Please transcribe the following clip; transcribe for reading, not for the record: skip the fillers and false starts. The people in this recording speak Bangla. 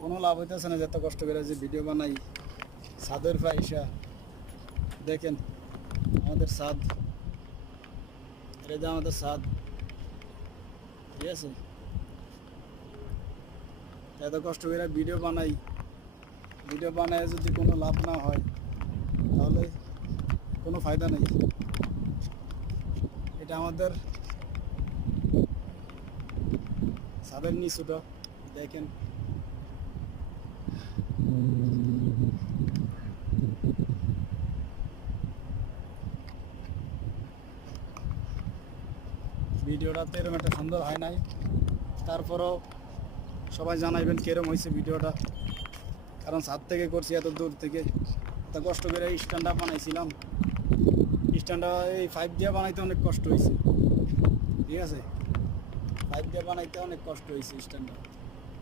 কোনো লাভ হইতেছে না, যত কষ্ট করে যে ভিডিও বানাই ছাদের ফাইসা দেখেন আমাদের ছাদ, এটা যে আমাদের ছাদ, ঠিক আছে। এত কষ্ট করে ভিডিও বানাই, ভিডিও বানায় যদি কোনো লাভ না হয় তাহলে কোনো ফায়দা নেই। এটা আমাদের ছাদের নিচুটা দেখেন, ভিডিওটা তো এরকম একটা সুন্দর হয় নাই, তারপরও সবাই জানাইবেন কিরম হয়েছে ভিডিওটা, কারণ ছাদ থেকে করছি এত দূর থেকে, এত কষ্ট করে স্ট্যান্ডটা বানাইছিলাম। স্ট্যান্ডটা এই 5 দিয়ে বানাইতে অনেক কষ্ট হয়েছে, ঠিক আছে, 5 দিয়ে বানাইতে অনেক কষ্ট হয়েছে স্ট্যান্ডটা।